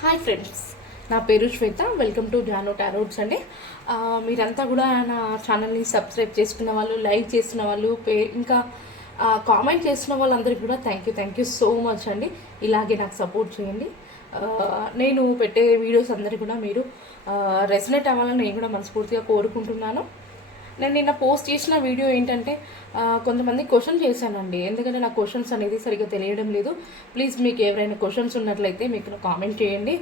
Hi friends, నా పేరు శ్వేత. Welcome to జానో టారోట్స్ అండి. మీరంతా కూడా నా ఛానల్ని సబ్స్క్రైబ్ చేసుకున్న వాళ్ళు, లైక్ చేసిన వాళ్ళు, ఇంకా కామెంట్ చేసిన వాళ్ళందరికీ కూడా థ్యాంక్ యూ సో మచ్ అండి. ఇలాగే నాకు సపోర్ట్ చేయండి. నేను పెట్టే వీడియోస్ అందరికీ కూడా మీరు రెసనేట్ అవ్వాలని నేను కూడా మనస్ఫూర్తిగా కోరుకుంటున్నాను. నేను నిన్న పోస్ట్ చేసిన వీడియో ఏంటంటే కొంతమంది క్వశ్చన్ చేశానండి. ఎందుకంటే నా క్వశ్చన్స్ అనేది సరిగ్గా తెలియడం లేదు. ప్లీజ్ మీకు ఎవరైనా క్వశ్చన్స్ ఉన్నట్లయితే మీకు కామెంట్ చేయండి.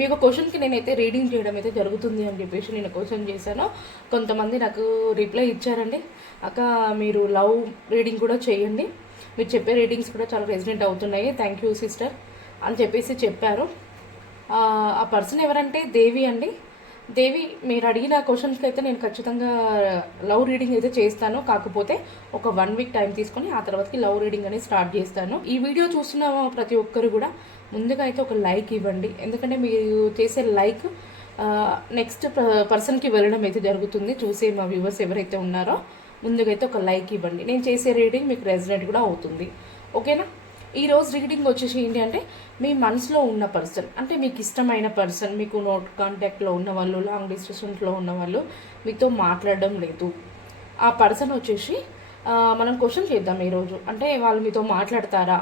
మీకు క్వశ్చన్కి నేనైతే రీడింగ్ చేయడం అయితే జరుగుతుంది అని చెప్పేసి నేను క్వశ్చన్ చేశాను. కొంతమంది నాకు రిప్లై ఇచ్చారండి, అక్క మీరు లవ్ రీడింగ్ కూడా చేయండి, మీరు చెప్పే రీడింగ్స్ కూడా చాలా రెసిడెంట్ అవుతున్నాయి, థ్యాంక్ యూ సిస్టర్ అని చెప్పేసి చెప్పారు. ఆ పర్సన్ ఎవరంటే దేవి అండి. దేవి, మీరు అడిగిన క్వశ్చన్స్కి అయితే నేను ఖచ్చితంగా లవ్ రీడింగ్ అయితే చేస్తాను. కాకపోతే ఒక 1 వీక్ టైం తీసుకొని ఆ తర్వాతకి లవ్ రీడింగ్ అనేది స్టార్ట్ చేస్తాను. ఈ వీడియో చూస్తున్న ప్రతి ఒక్కరు కూడా ముందుగా అయితే ఒక లైక్ ఇవ్వండి. ఎందుకంటే మీరు చేసే లైక్ నెక్స్ట్ పర్సన్కి వెళ్ళడం అయితే జరుగుతుంది. చూసే మా వ్యూవర్స్ ఎవరైతే ఉన్నారో ముందుగా అయితే ఒక లైక్ ఇవ్వండి. నేను చేసే రీడింగ్ మీకు రెజనేట్ కూడా అవుతుంది. ఓకేనా? ఈరోజు రీడింగ్ వచ్చేసి ఏంటి అంటే, మీ మనసులో ఉన్న పర్సన్, అంటే మీకు ఇష్టమైన పర్సన్, మీకు నోట్ కాంటాక్ట్లో ఉన్న వాళ్ళు, లాంగ్ డిస్టెన్స్లో ఉన్న వాళ్ళు మీతో మాట్లాడడం లేదు. ఆ పర్సన్ వచ్చేసి మనం క్వశ్చన్ చేద్దాం ఈరోజు. అంటే వాళ్ళు మీతో మాట్లాడతారా,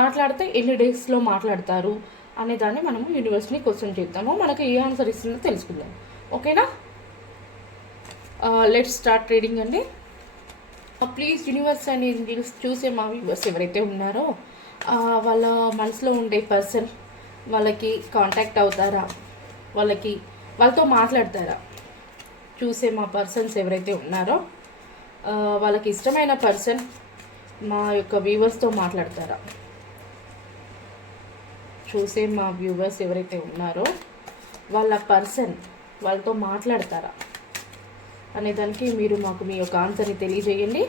మాట్లాడితే ఎన్ని డేస్లో మాట్లాడతారు అనే దాన్ని మనము యూనివర్స్ని క్వశ్చన్ చేద్దాము. మనకు ఏ ఆన్సర్ ఇస్తుందో తెలుసుకుందాం. ఓకేనా? లెట్స్ స్టార్ట్ రీడింగ్ అండి. ప్లీజ్ యూనివర్స్ అని చూసే మా వ్యూవర్స్ ఎవరైతే ఉన్నారో వాళ్ళ మనసులో ఉండే పర్సన్ వాళ్ళకి కాంటాక్ట్ అవుతారా, వాళ్ళతో మాట్లాడతారా? చూసే మా పర్సన్స్ ఎవరైతే ఉన్నారో వాళ్ళకి ఇష్టమైన పర్సన్ మా యొక్క వ్యూవర్స్తో మాట్లాడతారా? చూసే మా వ్యూవర్స్ ఎవరైతే ఉన్నారో వాళ్ళ పర్సన్ వాళ్ళతో మాట్లాడతారా అనే దానికి మీరు మాకు మీ యొక్క ఆన్సర్ని తెలియజేయండి.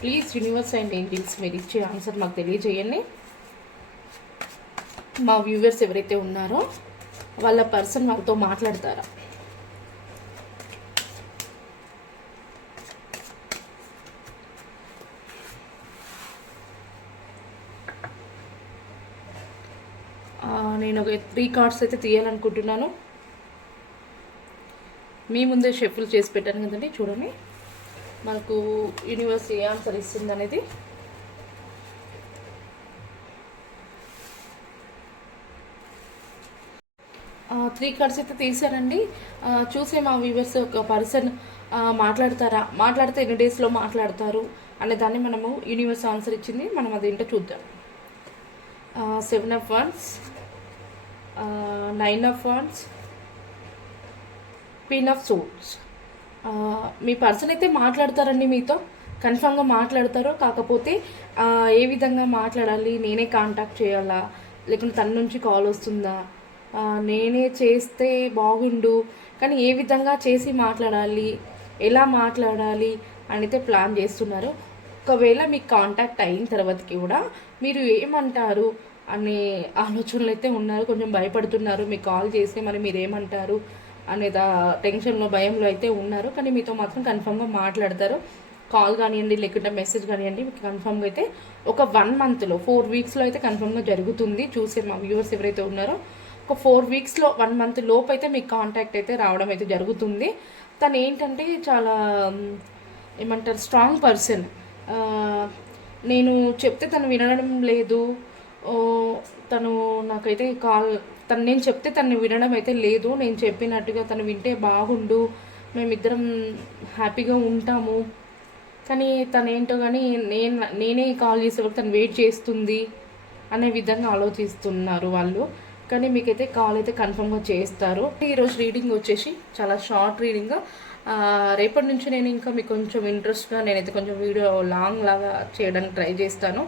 ప్లీజ్ యూనివర్స్ అండ్ ఏంజిల్స్, మీరు ఇచ్చే ఆన్సర్ మాకు తెలియజేయండి. మా వ్యూవర్స్ ఎవరైతే ఉన్నారో వాళ్ళ పర్సన్ వాళ్ళతో మాట్లాడతారా? నేను ఒక 3 కార్డ్స్ అయితే తీయాలనుకుంటున్నాను. మీ ముందే షఫుల్ చేసి పెట్టాను కదండి, చూడండి మనకు యూనివర్స్ ఏ ఆన్సర్ ఇస్తుంది అనేది. త్రీ కార్డ్స్ అయితే తీసారండి. చూసే మా వ్యూవర్స్ ఒక పర్సన్ మాట్లాడతారా, మాట్లాడితే ఎన్ని డేస్లో మాట్లాడతారు అనే దాన్ని మనము యూనివర్స్ ఆన్సర్ ఇచ్చింది. మనం అదేంటో చూద్దాం. 7 of Wands, 9 of Wands, Queen of Swords. Me person అయితే మాట్లాడతారండి, మీతో కన్ఫామ్గా మాట్లాడతారు. కాకపోతే ఏ విధంగా మాట్లాడాలి, నేనే కాంటాక్ట్ చేయాలా, లేకుంటే తన నుంచి కాల్ వస్తుందా, నేనే చేస్తే బాగుండు, కానీ ఏ విధంగా చేసి మాట్లాడాలి, ఎలా మాట్లాడాలి అయితే ప్లాన్ చేస్తున్నారు. ఒకవేళ మీకు కాంటాక్ట్ అయిన తర్వాతకి కూడా మీరు ఏమంటారు అనే ఆలోచనలు అయితే ఉన్నారు. కొంచెం భయపడుతున్నారు, మీకు కాల్ చేస్తే మరి మీరు ఏమంటారు అనేది టెన్షన్లో, భయంలో అయితే ఉన్నారు. కానీ మీతో మాత్రం కన్ఫామ్గా మాట్లాడతారు. కాల్ కానివ్వండి, లేకుంటే మెసేజ్ కానివ్వండి, మీకు కన్ఫామ్గా అయితే ఒక 1 monthలో 4 weeksలో అయితే కన్ఫామ్గా జరుగుతుంది. చూసే మా వ్యూవర్స్ ఎవరైతే ఉన్నారో ఒక 4 weeksలో 1 month లోపు అయితే మీకు కాంటాక్ట్ అయితే రావడం అయితే జరుగుతుంది. తను ఏంటంటే చాలా ఏమంటారు, స్ట్రాంగ్ పర్సన్. నేను చెప్తే తను వినడం లేదు, తను నాకైతే నేను చెప్తే తను వినడం అయితే లేదు. నేను చెప్పినట్టుగా తను వింటే బాగుండు, మేమిద్దరం హ్యాపీగా ఉంటాము, కానీ తను ఏంటో కానీ నేనే కాల్ చేసేవాళ్ళు తను వెయిట్ చేస్తుంది అనే విధంగా ఆలోచిస్తున్నారు వాళ్ళు. కానీ మీకైతే కాల్ అయితే కన్ఫర్మ్గా చేస్తారు. ఈరోజు రీడింగ్ వచ్చేసి చాలా షార్ట్ రీడింగ్. రేపటి నుంచి నేను ఇంకా మీకు కొంచెం ఇంట్రెస్ట్గా నేనైతే కొంచెం వీడియో లాంగ్ లాగా చేయడానికి ట్రై చేస్తాను.